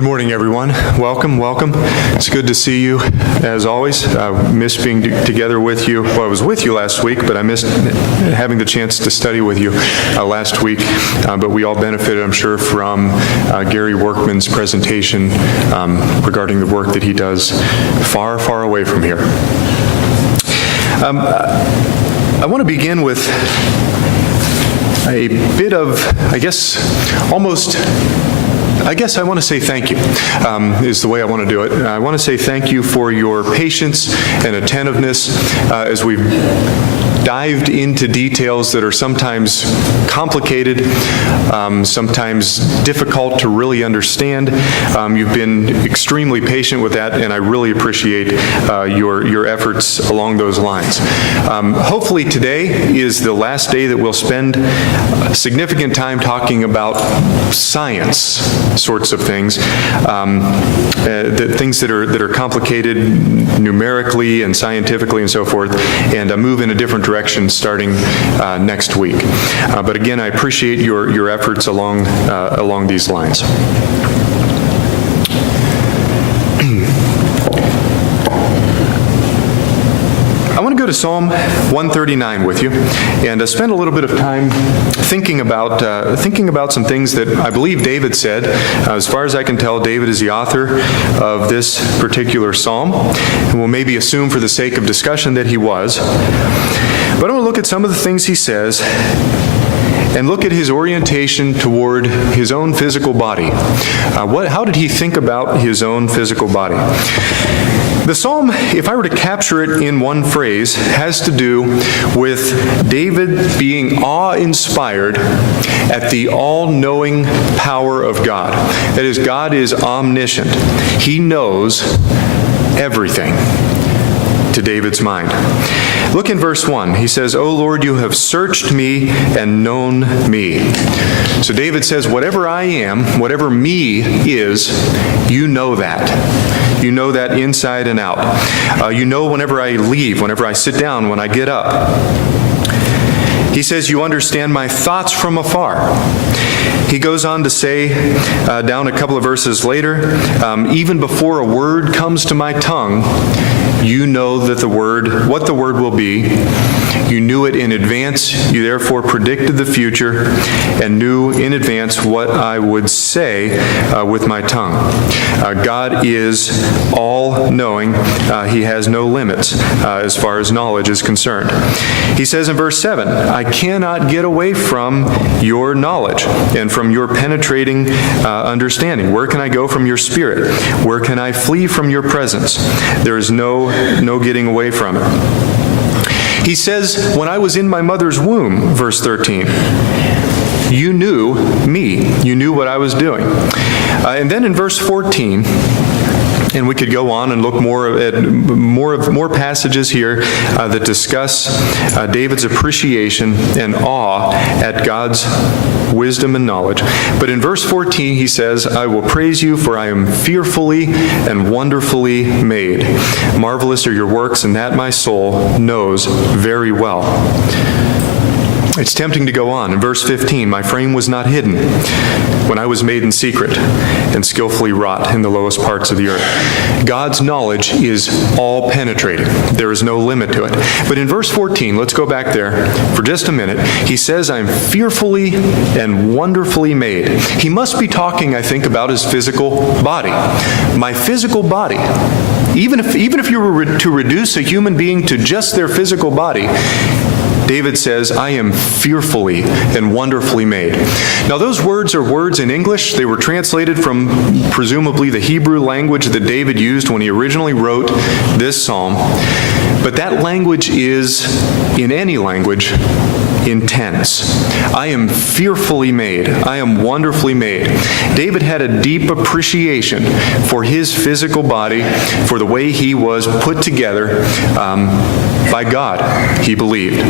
Good morning, everyone. Welcome, welcome. It's good to see you, as always. I miss being together with you. Well, I was with you last week, but I missed having the chance to study with you last week. But we all benefited, I'm sure, from Gary Workman's presentation regarding the work that he does far, far away from here. I want to begin with a bit of, I want to say thank you, is the way I want to do it. I want to say thank you for your patience and attentiveness as we've dived into details that are sometimes complicated, sometimes difficult to really understand. You've been extremely patient with that, and I really appreciate your efforts along those lines. Hopefully today is the last day that we'll spend significant time talking about science sorts of things, the things that are complicated numerically and scientifically and so forth, and move in a different direction starting next week. But again, I appreciate your efforts along these lines. I want to go to Psalm 139 with you and spend a little bit of time thinking about some things that I believe David said. As far as I can tell, David is the author of this particular psalm, and we'll maybe assume for the sake of discussion that he was. But I want to look at some of the things he says and look at his orientation toward his own physical body. How did he think about his own physical body? The psalm, if I were to capture it in one phrase, has to do with David being awe-inspired at the all-knowing power of God. That is, God is omniscient. He knows everything to David's mind. Look in verse 1. He says, "O Lord, you have searched me and known me." So David says, whatever I am, whatever me is, you know that. You know that inside and out. You know whenever I leave, whenever I sit down, when I get up. He says, you understand my thoughts from afar. He goes on to say, down a couple of verses later, even before a word comes to my tongue, you know that what the word will be. You knew it in advance. You therefore predicted the future and knew in advance what I would say with my tongue. God is all-knowing. He has no limits as far as knowledge is concerned. He says in verse 7, I cannot get away from your knowledge and from your penetrating understanding. Where can I go from your spirit? Where can I flee from your presence? There is no getting away from it. He says, when I was in my mother's womb, verse 13, you knew me. You knew what I was doing. And then in verse 14, and we could go on and look more passages here that discuss David's appreciation and awe at God's wisdom and knowledge. But in verse 14 he says, I will praise you, for I am fearfully and wonderfully made. Marvelous are your works, and that my soul knows very well. It's tempting to go on. In verse 15, my frame was not hidden when I was made in secret and skillfully wrought in the lowest parts of the earth. God's knowledge is all-penetrating. There is no limit to it. But in verse 14, let's go back there for just a minute. He says, I'm fearfully and wonderfully made. He must be talking, I think, about his physical body. My physical body. Even if you were to reduce a human being to just their physical body, David says, I am fearfully and wonderfully made. Now those words are words in English. They were translated from presumably the Hebrew language that David used when he originally wrote this psalm. But that language is, in any language, intense. I am fearfully made. I am wonderfully made. David had a deep appreciation for his physical body, for the way he was put together by God, he believed.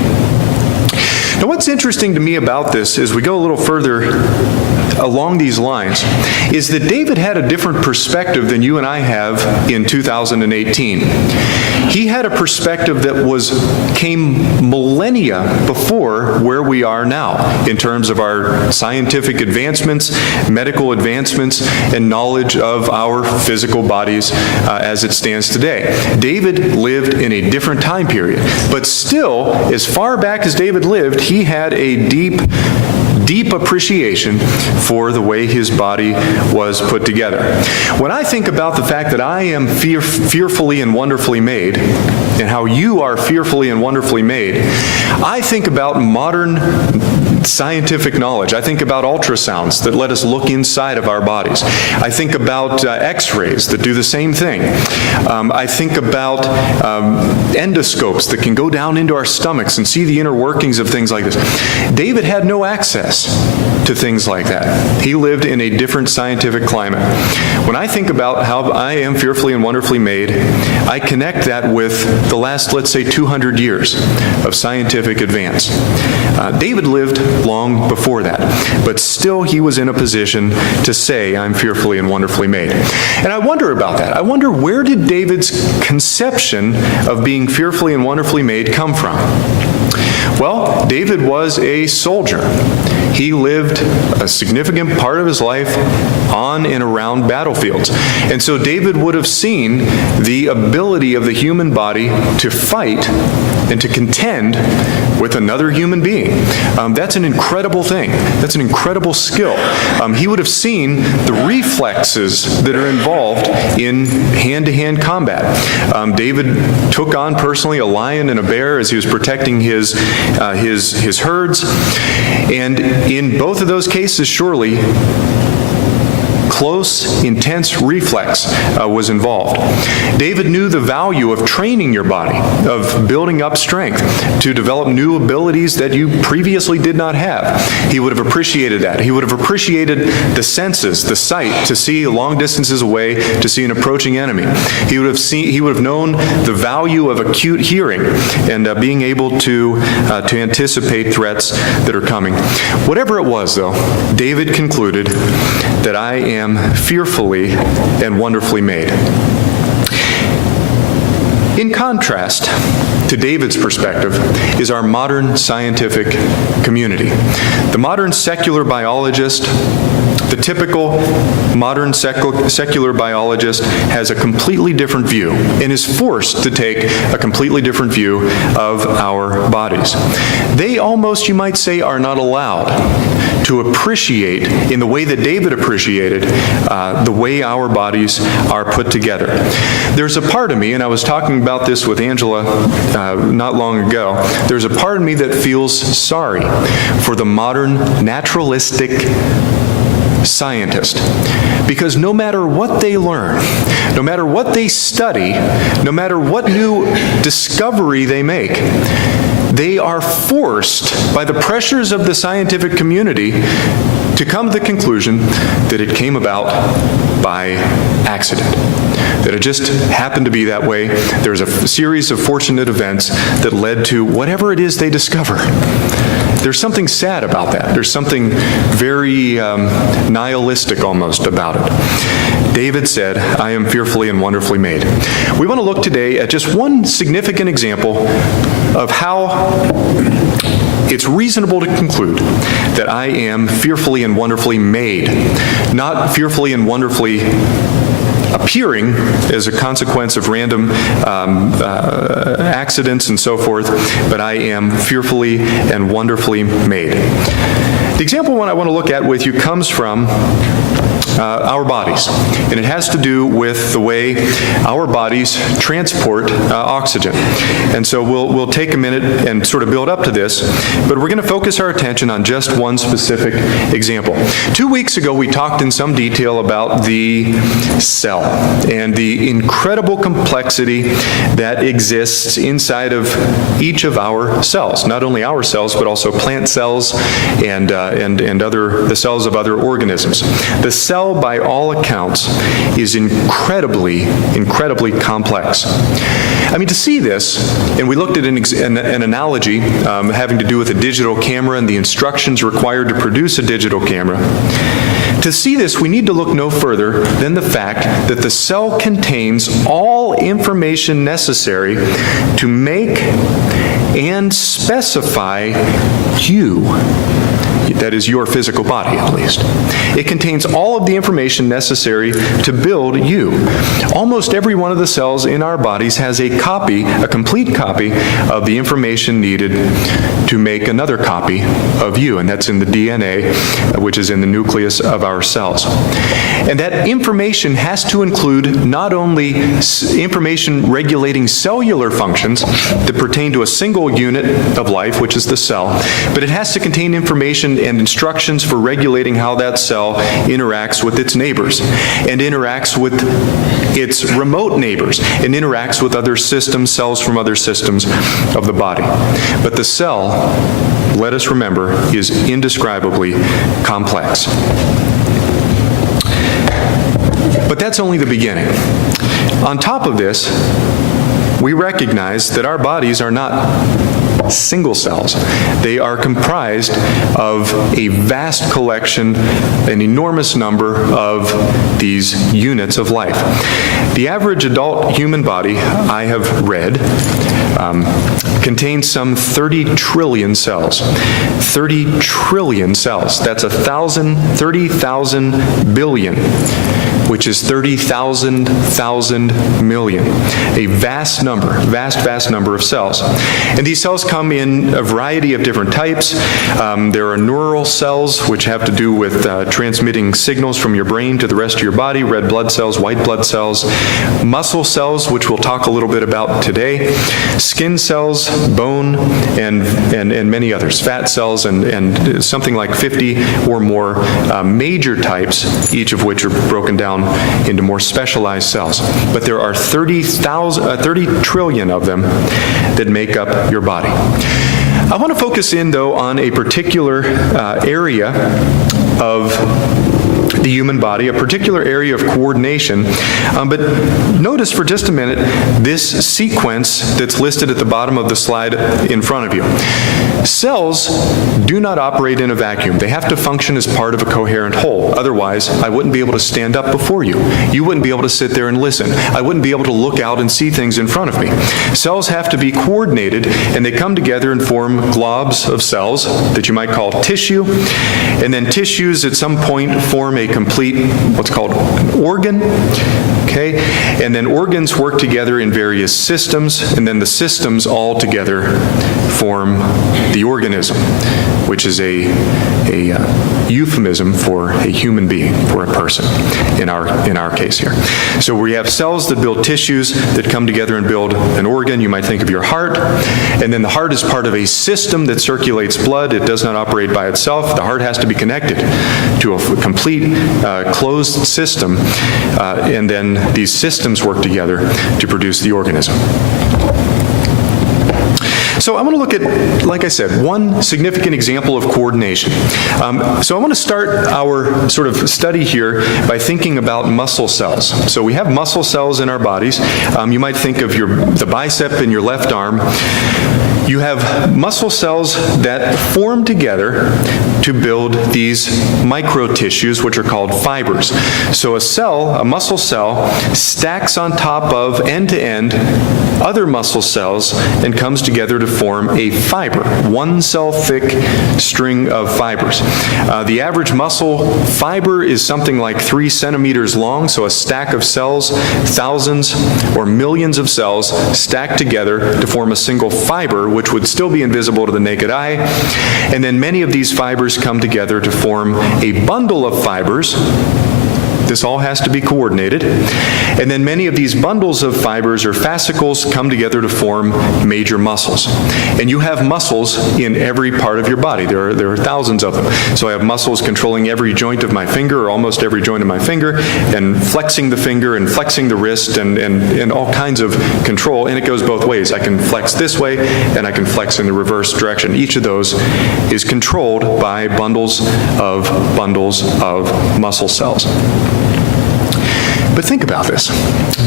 Now what's interesting to me about this as we go a little further along these lines is that David had a different perspective than you and I have in 2018. He had a perspective that came millennia before where we are now in terms of our scientific advancements, medical advancements, and knowledge of our physical bodies as it stands today. David lived in a different time period, but still, as far back as David lived, he had a deep appreciation for the way his body was put together. When I think about the fact that I am fearfully and wonderfully made, and how you are fearfully and wonderfully made, I think about modern scientific knowledge. I think about ultrasounds that let us look inside of our bodies. I think about x-rays that do the same thing. I think about endoscopes that can go down into our stomachs and see the inner workings of things like this. David had no access to things like that. He lived in a different scientific climate. When I think about how I am fearfully and wonderfully made, I connect that with the last, let's say, 200 years of scientific advance. David lived long before that, but still he was in a position to say, I'm fearfully and wonderfully made. And I wonder about that. I wonder, where did David's conception of being fearfully and wonderfully made come from? Well, David was a soldier. He lived a significant part of his life on and around battlefields. And so David would have seen the ability of the human body to fight and to contend with another human being. That's an incredible thing. That's an incredible skill. He would have seen the reflexes that are involved in hand-to-hand combat. David took on personally a lion and a bear as he was protecting his herds. And in both of those cases, surely, close, intense reflex was involved. David knew the value of training your body, of building up strength to develop new abilities that you previously did not have. He would have appreciated that. He would have appreciated the senses, the sight, to see long distances away, to see an approaching enemy. He would have known the value of acute hearing and being able to anticipate threats that are coming. Whatever it was, though, David concluded that I am fearfully and wonderfully made. In contrast to David's perspective is our modern scientific community. The modern secular biologist, the typical modern secular biologist, has a completely different view and is forced to take a completely different view of our bodies. They almost, you might say, are not allowed to appreciate, in the way that David appreciated, the way our bodies are put together. There's a part of me, and I was talking about this with Angela not long ago, there's a part of me that feels sorry for the modern naturalistic scientist. Because no matter what they learn, no matter what they study, no matter what new discovery they make, they are forced by the pressures of the scientific community to come to the conclusion that it came about by accident, that it just happened to be that way. There's a series of fortunate events that led to whatever it is they discover. There's something sad about that. There's something very nihilistic almost about it. David said, I am fearfully and wonderfully made. We want to look today at just one significant example of how it's reasonable to conclude that I am fearfully and wonderfully made, not fearfully and wonderfully appearing as a consequence of random accidents and so forth, but I am fearfully and wonderfully made. The example I want to look at with you comes from our bodies, and it has to do with the way our bodies transport oxygen. And so we'll take a minute and sort of build up to this, but we're going to focus our attention on just one specific example. 2 weeks ago, we talked in some detail about the cell and the incredible complexity that exists inside of each of our cells, not only our cells, but also plant cells and the cells of other organisms. The cell, by all accounts, is incredibly complex. I mean, to see this, and we looked at an analogy having to do with a digital camera and the instructions required to produce a digital camera. To see this, we need to look no further than the fact that the cell contains all information necessary to make and specify you. That is your physical body, at least. It contains all of the information necessary to build you. Almost every one of the cells in our bodies has a complete copy of the information needed to make another copy of you, and that's in the DNA, which is in the nucleus of our cells. And that information has to include not only information regulating cellular functions that pertain to a single unit of life, which is the cell, but it has to contain information and instructions for regulating how that cell interacts with its neighbors and interacts with its remote neighbors and interacts with other systems, cells from other systems of the body. But the cell, let us remember, is indescribably complex. But that's only the beginning. On top of this, we recognize that our bodies are not single cells. They are comprised of a vast collection, an enormous number of these units of life. The average adult human body, I have read, contains some 30 trillion cells. 30 trillion cells. That's 30,000 billion, which is 30,000 million. A vast number, vast number of cells. And these cells come in a variety of different types. There are neural cells, which have to do with transmitting signals from your brain to the rest of your body, red blood cells, white blood cells, muscle cells, which we'll talk a little bit about today, skin cells, bone, and many others, fat cells, and something like 50 or more major types, each of which are broken down into more specialized cells. But there are 30 trillion of them that make up your body. I want to focus in, though, on a particular area of the human body, a particular area of coordination. But notice for just a minute this sequence that's listed at the bottom of the slide in front of you. Cells do not operate in a vacuum. They have to function as part of a coherent whole. Otherwise, I wouldn't be able to stand up before you. You wouldn't be able to sit there and listen. I wouldn't be able to look out and see things in front of me. Cells have to be coordinated, and they come together and form globs of cells that you might call tissue. And then tissues at some point form a complete, what's called an organ. Okay? And then organs work together in various systems, and then the systems all together form the organism, which is a euphemism for a human being, for a person, in our case here. So we have cells that build tissues that come together and build an organ. You might think of your heart, and then the heart is part of a system that circulates blood. It does not operate by itself. The heart has to be connected to a complete closed system, and then these systems work together to produce the organism. So I want to look at, like I said, one significant example of coordination. So I want to start our sort of study here by thinking about muscle cells. So we have muscle cells in our bodies. You might think of the bicep in your left arm. You have muscle cells that form together to build these microtissues, which are called fibers. So a muscle cell, stacks on top of, end to end, other muscle cells and comes together to form a fiber, one cell thick string of fibers. The average muscle fiber is something like 3 centimeters long, so a stack of cells, thousands or millions of cells stacked together to form a single fiber, which would still be invisible to the naked eye. And then many of these fibers come together to form a bundle of fibers. This all has to be coordinated. And then many of these bundles of fibers or fascicles come together to form major muscles. And you have muscles in every part of your body. There are thousands of them. So I have muscles controlling every joint of my finger, or almost every joint of my finger, and flexing the finger and flexing the wrist and all kinds of control. And it goes both ways. I can flex this way and I can flex in the reverse direction. Each of those is controlled by bundles of muscle cells. But think about this,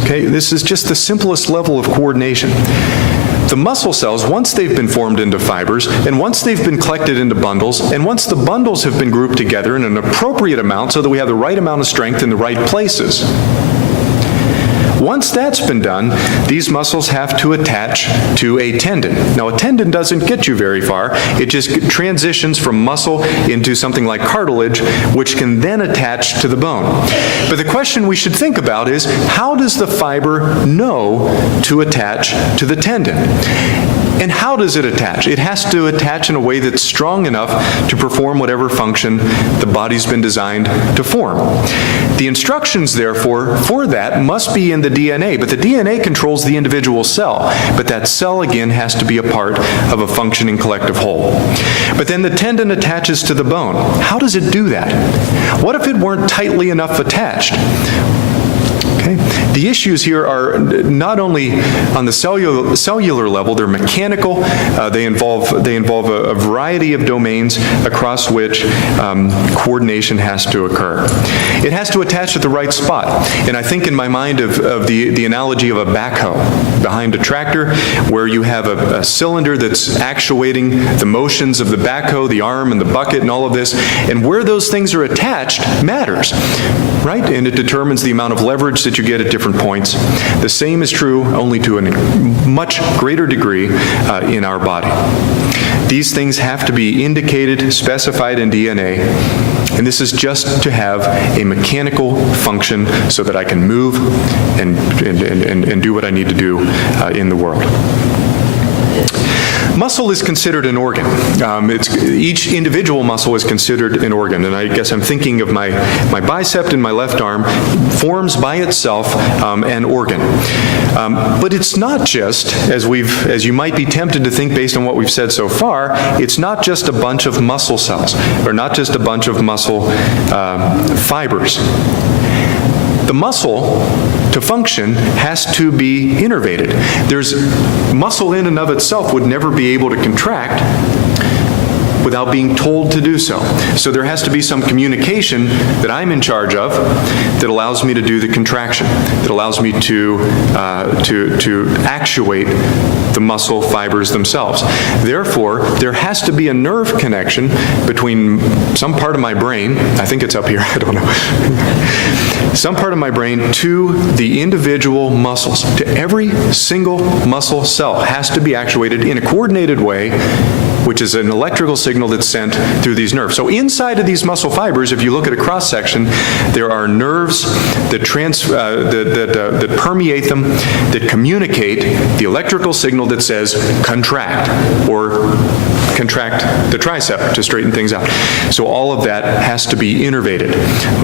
okay? This is just the simplest level of coordination. the muscle cells, once they've been formed into fibers, and once they've been collected into bundles, and once the bundles have been grouped together in an appropriate amount so that we have the right amount of strength in the right places, once that's been done, these muscles have to attach to a tendon. Now, a tendon doesn't get you very far. It just transitions from muscle into something like cartilage, which can then attach to the bone. But the question we should think about is, how does the fiber know to attach to the tendon? And how does it attach? It has to attach in a way that's strong enough to perform whatever function the body's been designed to form. The instructions, therefore, for that must be in the DNA, but the DNA controls the individual cell. But that cell, again, has to be a part of a functioning collective whole. But then the tendon attaches to the bone. How does it do that? What if it weren't tightly enough attached? Okay. The issues here are not only on the cellular level, they're mechanical. They involve a variety of domains across which coordination has to occur. It has to attach at the right spot. And I think in my mind of the analogy of a backhoe behind a tractor, where you have a cylinder that's actuating the motions of the backhoe, the arm and the bucket and all of this, and where those things are attached matters, right? And it determines the amount of leverage that you get at different points. The same is true, only to a much greater degree, in our body. These things have to be indicated, specified in DNA, and this is just to have a mechanical function so that I can move and do what I need to do in the world. Muscle is considered an organ. Each individual muscle is considered an organ, and I guess I'm thinking of my bicep in my left arm forms by itself an organ. But it's not just, as you might be tempted to think based on what we've said so far, it's not just a bunch of muscle cells, or not just a bunch of muscle fibers. The muscle, to function, has to be innervated. There's muscle in and of itself would never be able to contract without being told to do so. So there has to be some communication that I'm in charge of that allows me to do the contraction, that allows me to actuate the muscle fibers themselves. Therefore, there has to be a nerve connection between some part of my brain, I think it's up here, I don't know, some part of my brain to the individual muscles. To every single muscle cell has to be actuated in a coordinated way, which is an electrical signal that's sent through these nerves. So inside of these muscle fibers, if you look at a cross-section, there are nerves that permeate them, that communicate the electrical signal that says contract, or contract the tricep to straighten things out. So all of that has to be innervated.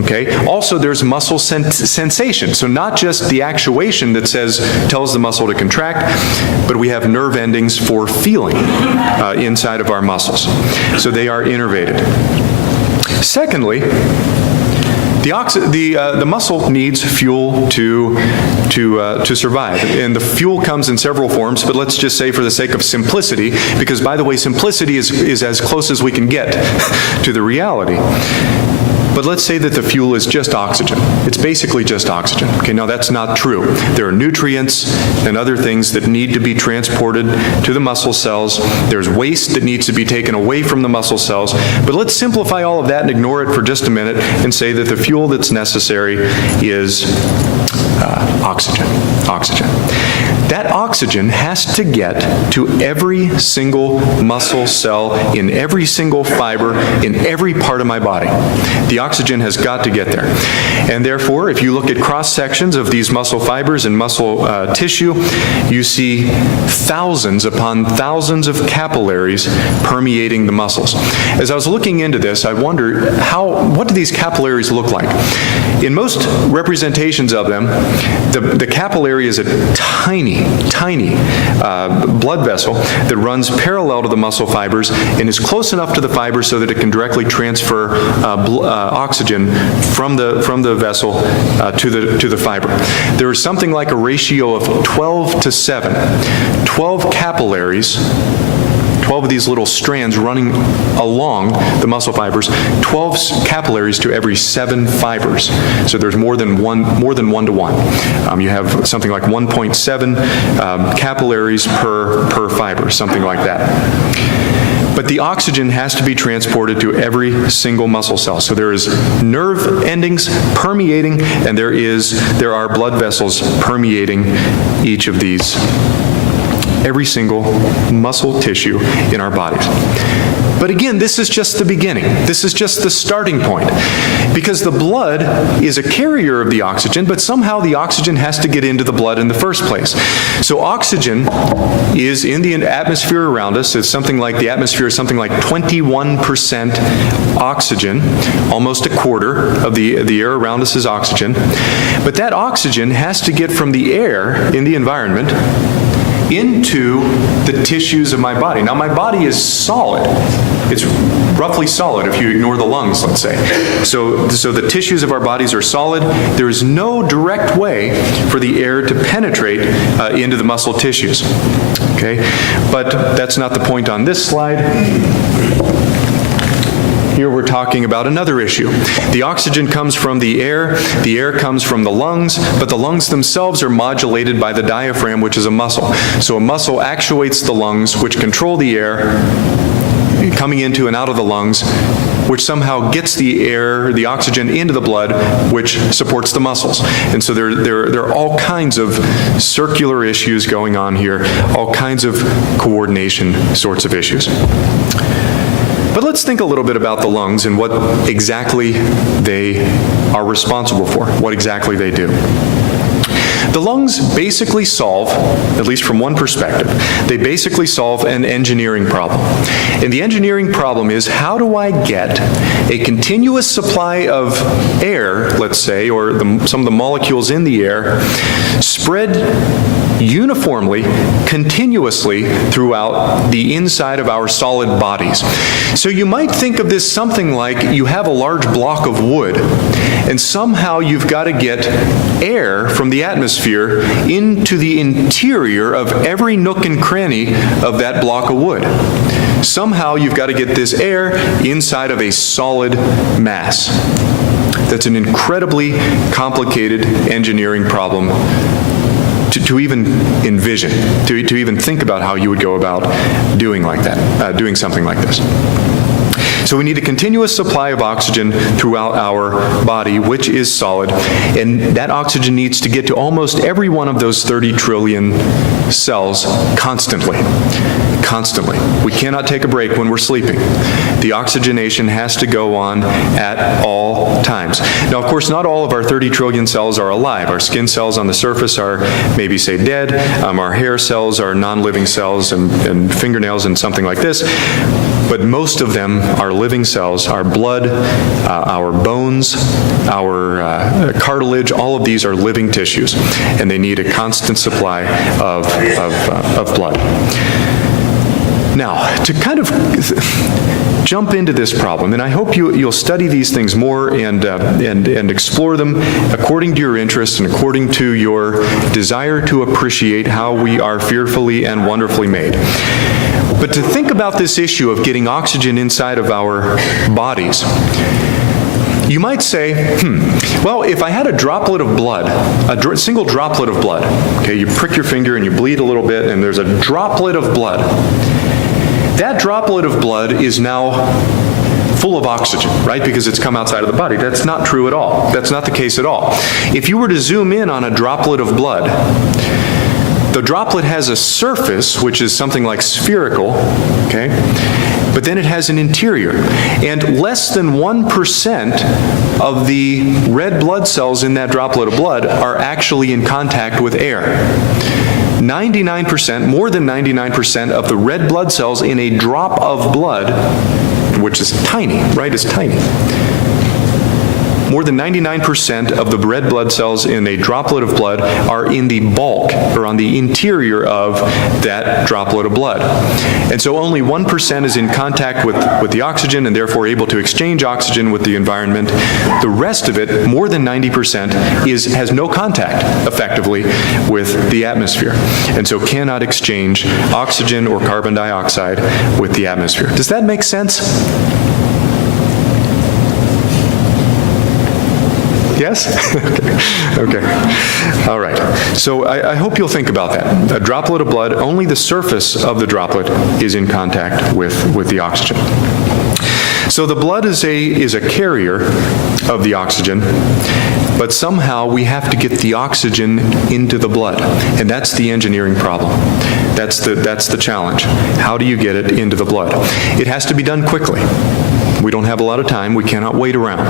Okay. Also, there's muscle sensation. So not just the actuation that tells the muscle to contract, but we have nerve endings for feeling inside of our muscles. So they are innervated. Secondly, the muscle needs fuel to survive, and the fuel comes in several forms. But let's just say, for the sake of simplicity, because by the way, simplicity is as close as we can get to the reality. But let's say that the fuel is just oxygen. It's basically just oxygen. Okay, now that's not true. There are nutrients and other things that need to be transported to the muscle cells. There's waste that needs to be taken away from the muscle cells. But let's simplify all of that and ignore it for just a minute and say that the fuel that's necessary is oxygen. That oxygen has to get to every single muscle cell in every single fiber in every part of my body. The oxygen has got to get there. And therefore, if you look at cross-sections of these muscle fibers and muscle tissue, you see thousands upon thousands of capillaries permeating the muscles. As I was looking into this, I wondered what do these capillaries look like? In most representations of them, the capillary is a tiny blood vessel that runs parallel to the muscle fibers and is close enough to the fibers so that it can directly transfer oxygen from the vessel to the fiber. There is something like a ratio of 12 to 7. 12 capillaries 12 of these little strands running along the muscle fibers, 12 capillaries to every 7 fibers. So there's more than one to one. You have something like 1.7 capillaries per fiber, something like that. But the oxygen has to be transported to every single muscle cell. So there is nerve endings permeating, and there are blood vessels permeating each of these, every single muscle tissue in our bodies. But again, this is just the beginning. This is just the starting point. Because the blood is a carrier of the oxygen, but somehow the oxygen has to get into the blood in the first place. So oxygen is in the atmosphere around us. It's something like, the atmosphere is something like 21% oxygen. Almost a quarter of the air around us is oxygen. But that oxygen has to get from the air in the environment into the tissues of my body. Now, my body is solid. It's roughly solid if you ignore the lungs, let's say. So the tissues of our bodies are solid. There is no direct way for the air to penetrate into the muscle tissues. Okay? But that's not the point on this slide. Here we're talking about another issue. The oxygen comes from the air comes from the lungs, but the lungs themselves are modulated by the diaphragm, which is a muscle. So a muscle actuates the lungs, which control the air coming into and out of the lungs, which somehow gets the oxygen into the blood, which supports the muscles. And so there are all kinds of circular issues going on here, all kinds of coordination sorts of issues. But let's think a little bit about the lungs and what exactly they are responsible for, what exactly they do. The lungs basically solve, at least from one perspective, they basically solve an engineering problem. And the engineering problem is, how do I get a continuous supply of air, let's say, or some of the molecules in the air, spread uniformly, continuously throughout the inside of our solid bodies. So you might think of this something like you have a large block of wood, and somehow you've got to get air from the atmosphere into the interior of every nook and cranny of that block of wood. Somehow you've got to get this air inside of a solid mass. That's an incredibly complicated engineering problem to even envision, to even think about how you would go about doing something like this. So we need a continuous supply of oxygen throughout our body, which is solid, and that oxygen needs to get to almost every one of those 30 trillion cells constantly. Constantly. We cannot take a break when we're sleeping. The oxygenation has to go on at all times. Now, of course, not all of our 30 trillion cells are alive. Our skin cells on the surface are maybe, say, dead. Our hair cells are non-living cells, and fingernails and something like this. But most of them are living cells. Our blood, our bones, our cartilage, all of these are living tissues, and they need a constant supply of blood. Now, to kind of jump into this problem, and I hope you'll study these things more and explore them according to your interests and according to your desire to appreciate how we are fearfully and wonderfully made. But to think about this issue of getting oxygen inside of our bodies, you might say, well, if I had a droplet of blood, a single droplet of blood, okay, you prick your finger and you bleed a little bit and there's a droplet of blood. That droplet of blood is now full of oxygen, right? Because it's come outside of the body. That's not true at all. That's not the case at all. If you were to zoom in on a droplet of blood, the droplet has a surface, which is something like spherical, okay? But then it has an interior. And less than 1% of the red blood cells in that droplet of blood are actually in contact with air. 99%, more than 99% of the red blood cells in a drop of blood, which is tiny, right, is tiny, more than 99% of the red blood cells in a droplet of blood are in the bulk, or on the interior of that droplet of blood. And so only 1% is in contact with the oxygen and therefore able to exchange oxygen with the environment. The rest of it, more than 90%, has no contact, effectively, with the atmosphere, and so cannot exchange oxygen or carbon dioxide with the atmosphere. Does that make sense? Yes? Okay. All right. So I hope you'll think about that. A droplet of blood, only the surface of the droplet is in contact with the oxygen. So the blood is a carrier of the oxygen, but somehow we have to get the oxygen into the blood, and that's the engineering problem. That's the challenge. How do you get it into the blood? It has to be done quickly. We don't have a lot of time. We cannot wait around.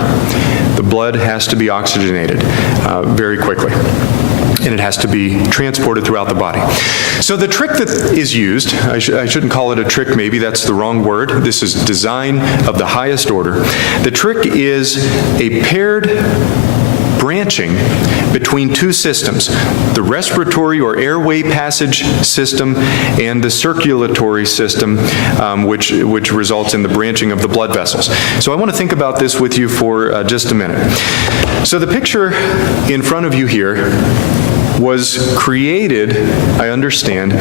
The blood has to be oxygenated very quickly, and it has to be transported throughout the body. So the trick that is used, I shouldn't call it a trick, maybe that's the wrong word. This is design of the highest order. The trick is a paired branching between two systems, the respiratory or airway passage system and the circulatory system, which results in the branching of the blood vessels. So I want to think about this with you for just a minute. So the picture in front of you here was created, I understand,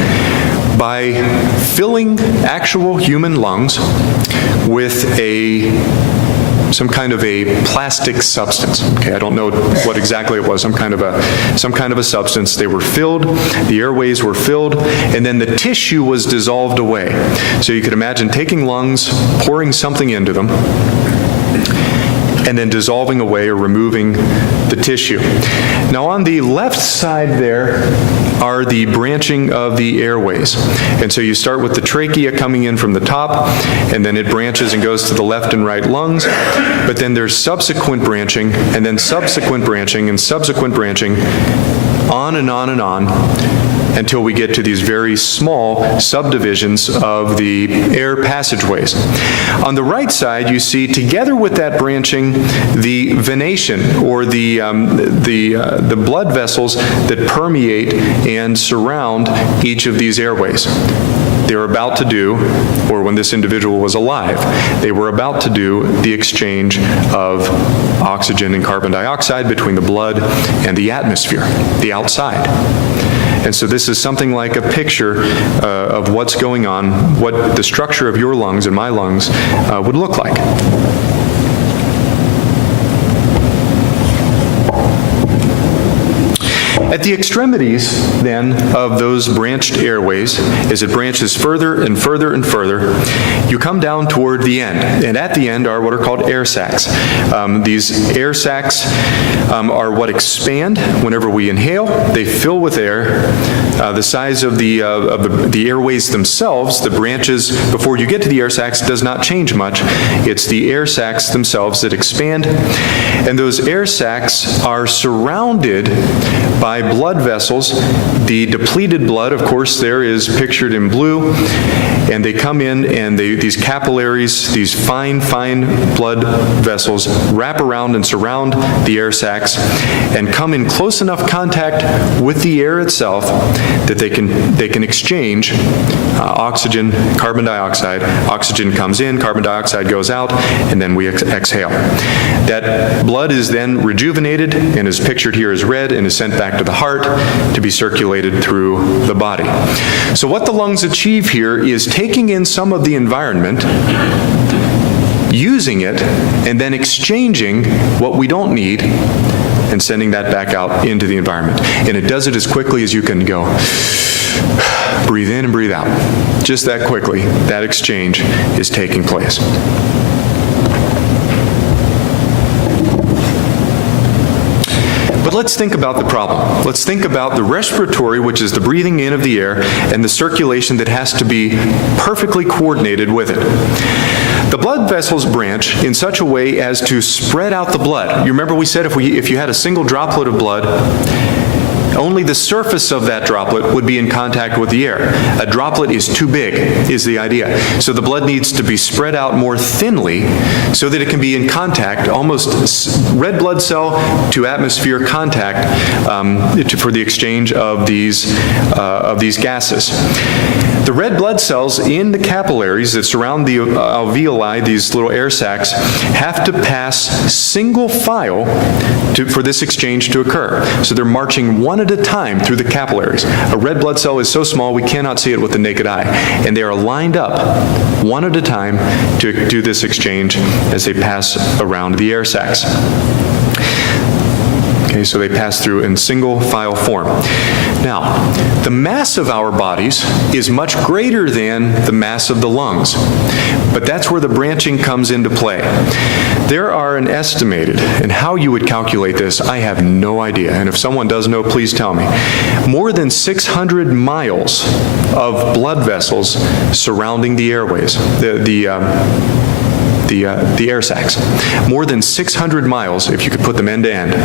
by filling actual human lungs with some kind of a plastic substance. Okay, I don't know what exactly it was, some kind of a substance. They were filled, the airways were filled, and then the tissue was dissolved away. So you could imagine taking lungs, pouring something into them, and then dissolving away or removing the tissue. Now on the left side there are the branching of the airways. And so you start with the trachea coming in from the top, and then it branches and goes to the left and right lungs, but then there's subsequent branching, and then subsequent branching, and subsequent branching, on and on and on, until we get to these very small subdivisions of the air passageways. On the right side, you see, together with that branching, the venation, or the blood vessels that permeate and surround each of these airways. They were about to do, or when this individual was alive, they were about to do the exchange of oxygen and carbon dioxide between the blood and the atmosphere, the outside. And so this is something like a picture of what's going on, what the structure of your lungs and my lungs would look like. At the extremities, then, of those branched airways, as it branches further and further and further, you come down toward the end. And at the end are what are called air sacs. These air sacs are what expand whenever we inhale. They fill with air. The size of the airways themselves, the branches before you get to the air sacs, does not change much. It's the air sacs themselves that expand. And those air sacs are surrounded by blood vessels. The depleted blood, of course, there is pictured in blue, and they come in, and these capillaries, these fine blood vessels, wrap around and surround the air sacs and come in close enough contact with the air itself that they can exchange oxygen, carbon dioxide. Oxygen comes in, carbon dioxide goes out, and then we exhale. That blood is then rejuvenated and is pictured here as red and is sent back to the heart to be circulated through the body. So what the lungs achieve here is taking in some of the environment, using it, and then exchanging what we don't need and sending that back out into the environment. And it does it as quickly as you can go. Breathe in and breathe out. Just that quickly, that exchange is taking place. But let's think about the problem. Let's think about the respiratory, which is the breathing in of the air, and the circulation that has to be perfectly coordinated with it. The blood vessels branch in such a way as to spread out the blood. You remember we said if you had a single droplet of blood, only the surface of that droplet would be in contact with the air. A droplet is too big, is the idea. So the blood needs to be spread out more thinly so that it can be in contact, almost red blood cell to atmosphere contact for the exchange of these gases. The red blood cells in the capillaries that surround the alveoli, these little air sacs, have to pass single file for this exchange to occur. So they're marching one at a time through the capillaries. A red blood cell is so small we cannot see it with the naked eye. And they are lined up one at a time to do this exchange as they pass around the air sacs. Okay, so they pass through in single file form. Now, the mass of our bodies is much greater than the mass of the lungs, but that's where the branching comes into play. There are an estimated, and how you would calculate this, I have no idea, and if someone does know, please tell me, more than 600 miles of blood vessels surrounding the airways, the air sacs. More than 600 miles if you could put them end to end.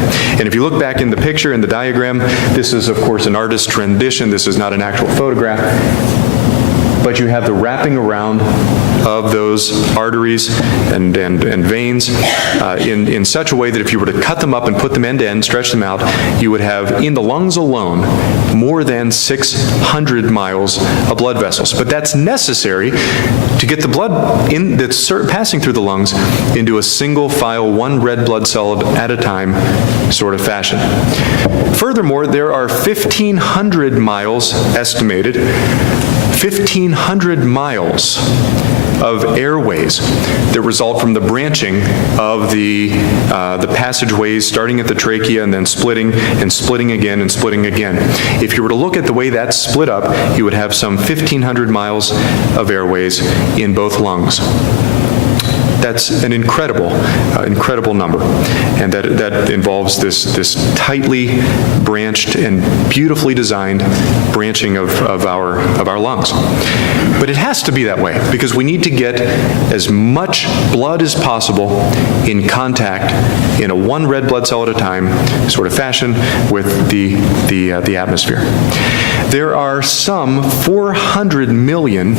And if you look back in the picture, in the diagram, this is of course an artist's rendition, this is not an actual photograph, but you have the wrapping around of those arteries and veins in such a way that if you were to cut them up and put them end to end, stretch them out, you would have in the lungs alone more than 600 miles of blood vessels. But that's necessary to get the blood that's passing through the lungs into a single file, one red blood cell at a time sort of fashion. Furthermore, there are 1,500 miles estimated, 1,500 miles of airways that result from the branching of the passageways starting at the trachea and then splitting and splitting again and splitting again. If you were to look at the way that's split up, you would have some 1,500 miles of airways in both lungs. That's an incredible number, and that involves this tightly branched and beautifully designed branching of our lungs. But it has to be that way because we need to get as much blood as possible in contact in a one red blood cell at a time sort of fashion with the atmosphere. There are some 400 million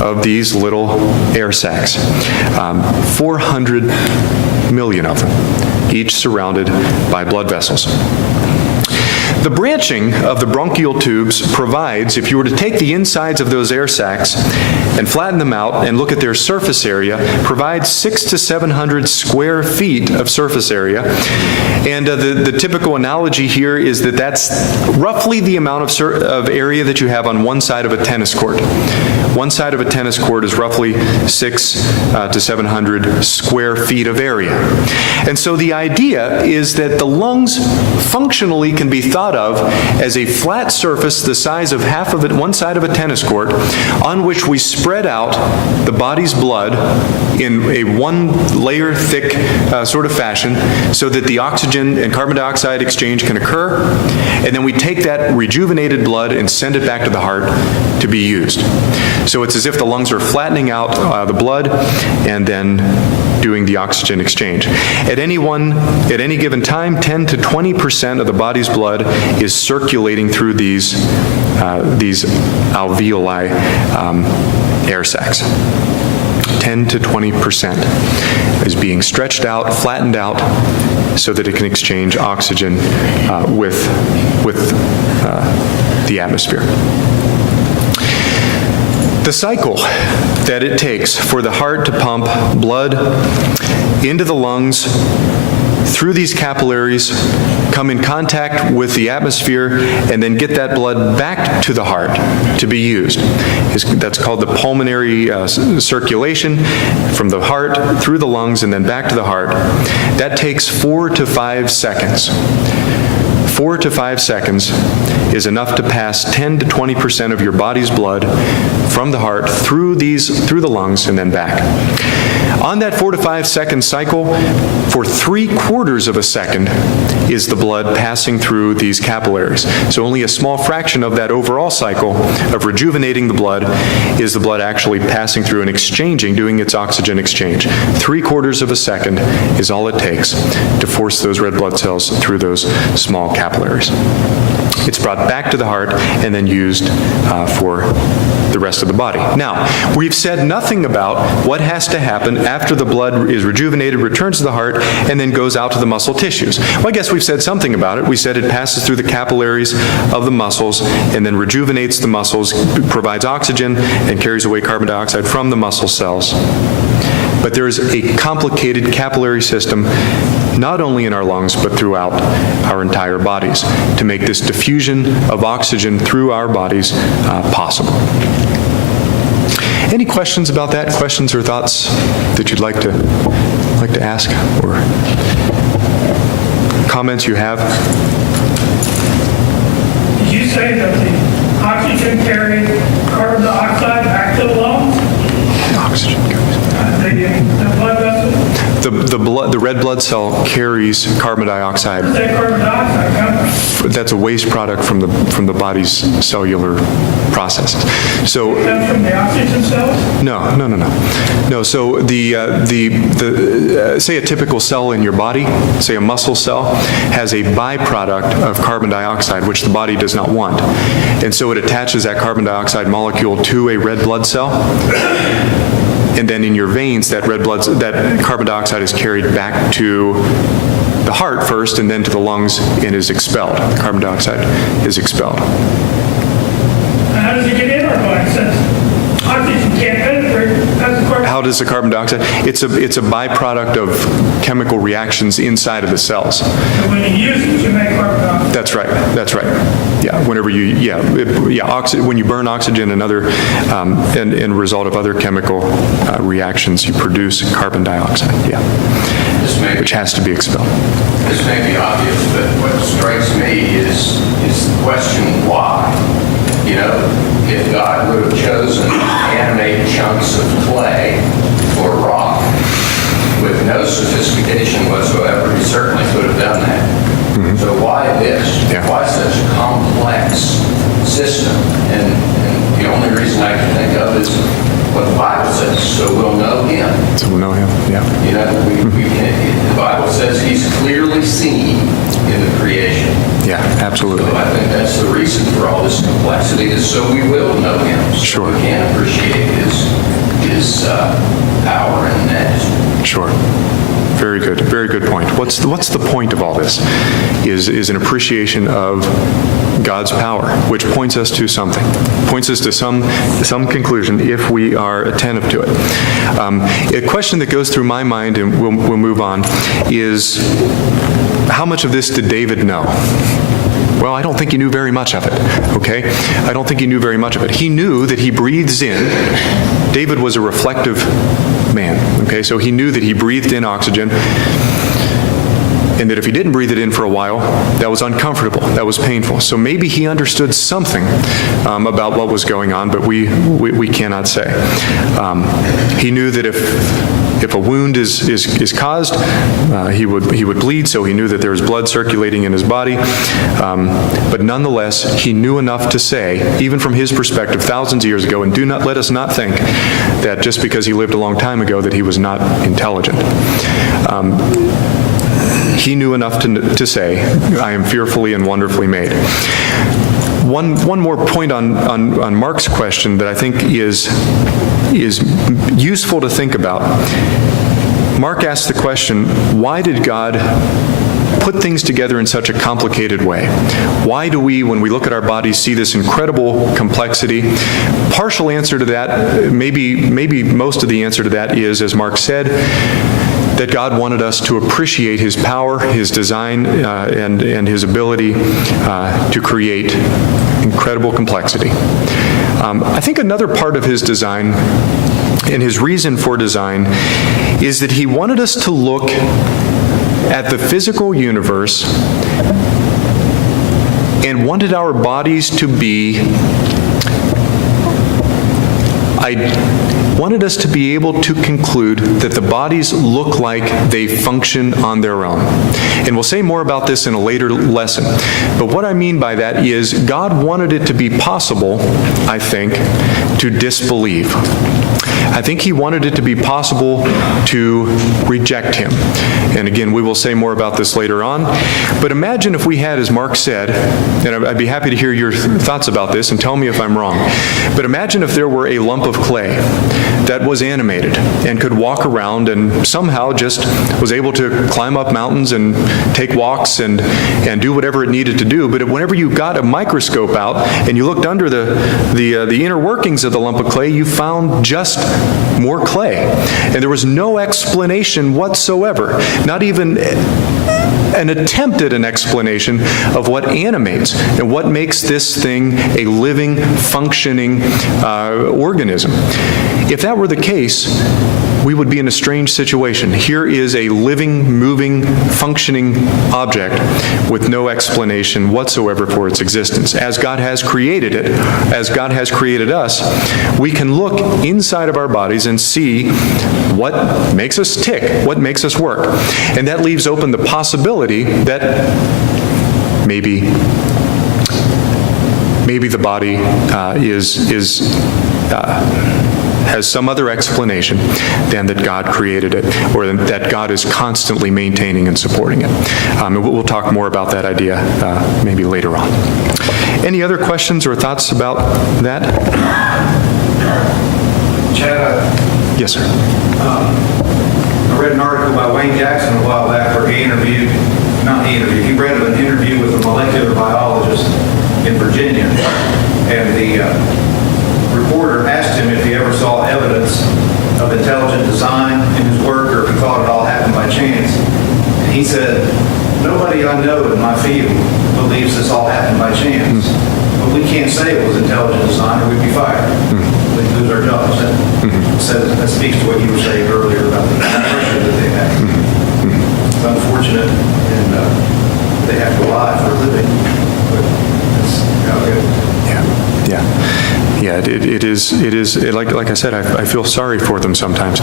of these little air sacs. 400 million of them, each surrounded by blood vessels. The branching of the bronchial tubes provides, if you were to take the insides of those air sacs and flatten them out and look at their surface area, provides 600 to 700 square feet of surface area. And the typical analogy here is that that's roughly the amount of area that you have on one side of a tennis court. One side of a tennis court is roughly 600 to 700 square feet of area. And so the idea is that the lungs functionally can be thought of as a flat surface the size of one side of a tennis court on which we spread out the body's blood in a one layer thick sort of fashion so that the oxygen and carbon dioxide exchange can occur, and then we take that rejuvenated blood and send it back to the heart to be used. So it's as if the lungs are flattening out the blood and then doing the oxygen exchange. At any given time, 10 to 20% of the body's blood is circulating through these alveoli air sacs. 10 to 20% is being stretched out, flattened out, so that it can exchange oxygen with the atmosphere. The cycle that it takes for the heart to pump blood into the lungs, through these capillaries, come in contact with the atmosphere, and then get that blood back to the heart to be used. That's called the pulmonary circulation from the heart through the lungs and then back to the heart. That takes 4 to 5 seconds. 4 to 5 seconds is enough to pass 10 to 20% of your body's blood from the heart through the lungs and then back. On that 4 to 5 second cycle, for 3/4 of a second is the blood passing through these capillaries. So only a small fraction of that overall cycle of rejuvenating the blood is the blood actually passing through and exchanging, doing its oxygen exchange. 3/4 of a second is all it takes to force those red blood cells through those small capillaries. it's brought back to the heart and then used for the rest of the body. Now, we've said nothing about what has to happen after the blood is rejuvenated, returns to the heart, and then goes out to the muscle tissues. Well, I guess we've said something about it. We said it passes through the capillaries of the muscles and then rejuvenates the muscles, provides oxygen, and carries away carbon dioxide from the muscle cells. But there is a complicated capillary system, not only in our lungs, but throughout our entire bodies, to make this diffusion of oxygen through our bodies possible. Any questions about that? Questions or thoughts that you'd like to ask, or comments you have? Did you say that the oxygen carried carbon dioxide back to the lungs? Oxygen carries. The blood vessel? The red blood cell carries carbon dioxide. Where's that carbon dioxide come from? That's a waste product from the body's cellular processes. So It comes from the oxygen cells? No. So say a typical cell in your body, say a muscle cell, has a byproduct of carbon dioxide, which the body does not want. And so it attaches that carbon dioxide molecule to a red blood cell. And then in your veins, that carbon dioxide is carried back to the heart first, and then to the lungs, and is expelled. The carbon dioxide is expelled. How does it get in our body? Since oxygen can't penetrate, How does the carbon dioxide? It's a byproduct of chemical reactions inside of the cells. So when you use it, you make carbon dioxide. That's right. Yeah, whenever when you burn oxygen and other, and a result of other chemical reactions, you produce carbon dioxide. Yeah, which has to be expelled. This may be obvious, but what strikes me is the question why. You know, if God would have chosen to animate chunks of clay or rock with no sophistication whatsoever, he certainly could have done that. Mm-hmm. So why this? Yeah. Why such a complex system? And the only reason I can think of is what the Bible says, so we'll know him. So we'll know him, yeah. You know, the Bible says he's clearly seen in the creation. Yeah, absolutely. So I think that's the reason for all this complexity, is so we will know him. So Sure. we can appreciate his power and majesty. Sure. Very good point. What's the point of all this? Is an appreciation of God's power, which points us to something, points us to some conclusion if we are attentive to it. A question that goes through my mind, and we'll move on, is how much of this did David know? Well, I don't think he knew very much of it, okay? I don't think he knew very much of it. He knew that he breathes in. David was a reflective man, okay? So he knew that he breathed in oxygen, and that if he didn't breathe it in for a while, that was uncomfortable, that was painful. So maybe he understood something about what was going on, but we cannot say. He knew that if a wound is caused, he would bleed, so he knew that there was blood circulating in his body. But nonetheless, he knew enough to say, even from his perspective, thousands of years ago, and let us not think that just because he lived a long time ago that he was not intelligent. He knew enough to say, I am fearfully and wonderfully made. One more point on Mark's question that I think is useful to think about. Mark asked the question, why did God put things together in such a complicated way? Why do we, when we look at our bodies, see this incredible complexity? Partial answer to that, maybe most of the answer to that is, as Mark said, that God wanted us to appreciate his power, his design, and his ability to create incredible complexity. I think another part of his design and his reason for design is that he wanted us to look at the physical universe and wanted our bodies to be wanted us to be able to conclude that the bodies look like they function on their own. And we'll say more about this in a later lesson. But what I mean by that is God wanted it to be possible, I think, to disbelieve. I think he wanted it to be possible to reject him. And again, we will say more about this later on. But imagine if we had, as Mark said, and I'd be happy to hear your thoughts about this and tell me if I'm wrong, but imagine if there were a lump of clay that was animated and could walk around and somehow just was able to climb up mountains and take walks and do whatever it needed to do. But whenever you got a microscope out and you looked under the inner workings of the lump of clay, you found just more clay. And there was no explanation whatsoever, not even an attempt at an explanation of what animates and what makes this thing a living, functioning organism. If that were the case, we would be in a strange situation. Here is a living, moving, functioning object with no explanation whatsoever for its existence. As God has created it, as God has created us, we can look inside of our bodies and see what makes us tick, what makes us work. And that leaves open the possibility that maybe the body has some other explanation than that God created it, or that God is constantly maintaining and supporting it. And we'll talk more about that idea maybe later on. Any other questions or thoughts about that? Chad, Yes, sir. I read an article by Wayne Jackson a while back where he read an interview with a molecular biologist in Virginia, and the reporter asked him if he ever saw evidence of intelligent design in his work, or if he thought it all happened by chance. And he said, "Nobody I know in my field believes this all happened by chance. But we can't say it was intelligent design or we'd be fired. We'd lose our jobs." That speaks to what you were saying earlier about the pressure that they have. It's unfortunate, and they have to lie for a living. But it's how it goes. Yeah, it is, like I said, I feel sorry for them sometimes,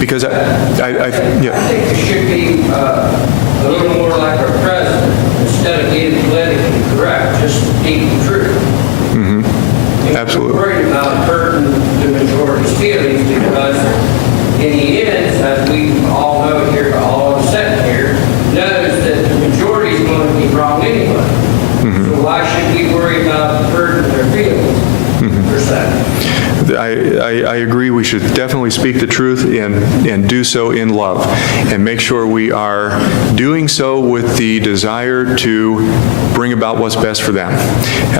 because I think it should be a little more like our president, instead of being politically correct, just speak the truth. Absolutely. We're worried about hurting the majority's feelings, because in the end, as we all know here, all set here, knows that the majority is going to be wrong anyway. So why should we worry about hurting their feelings? I agree. We should definitely speak the truth and do so in love, and make sure we are doing so with the desire to bring about what's best for them.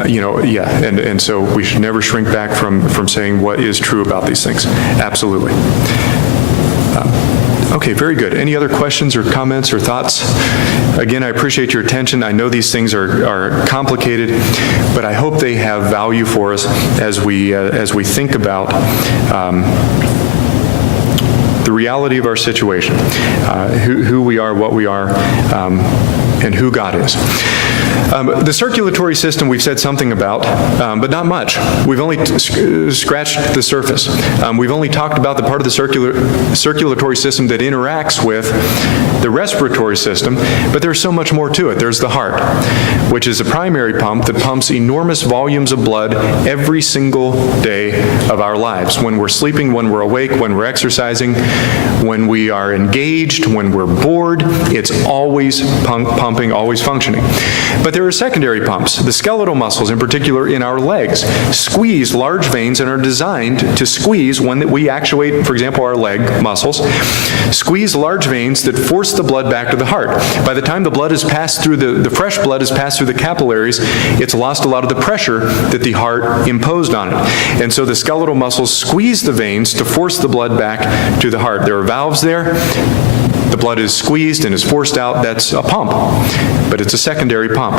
And so we should never shrink back from saying what is true about these things. Absolutely. Okay, very good. Any other questions or comments or thoughts? Again, I appreciate your attention. I know these things are complicated, but I hope they have value for us as we think about the reality of our situation, who we are, what we are, and who God is. The circulatory system we've said something about, but not much. We've only scratched the surface. We've only talked about the part of the circulatory system that interacts with the respiratory system, but there's so much more to it. There's the heart, which is a primary pump that pumps enormous volumes of blood every single day of our lives. When we're sleeping, when we're awake, when we're exercising, when we are engaged, when we're bored, it's always pumping, always functioning. But there are secondary pumps. The skeletal muscles, in particular in our legs, squeeze large veins and are designed to squeeze when we actuate, for example, our leg muscles, squeeze large veins that force the blood back to the heart. By the time the blood is passed through, the fresh blood is passed through the capillaries, it's lost a lot of the pressure that the heart imposed on it. And so the skeletal muscles squeeze the veins to force the blood back to the heart. There are valves there. The blood is squeezed and is forced out. That's a pump, but it's a secondary pump.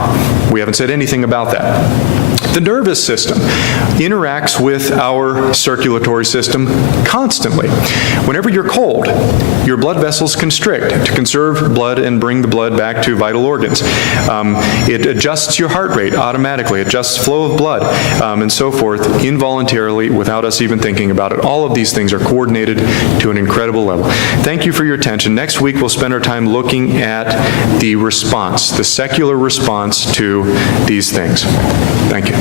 We haven't said anything about that. The nervous system interacts with our circulatory system constantly. Whenever you're cold, your blood vessels constrict to conserve blood and bring the blood back to vital organs. It adjusts your heart rate automatically, adjusts flow of blood, and so forth, involuntarily, without us even thinking about it. All of these things are coordinated to an incredible level. Thank you for your attention. Next week, we'll spend our time looking at the response, the secular response to these things. Thank you.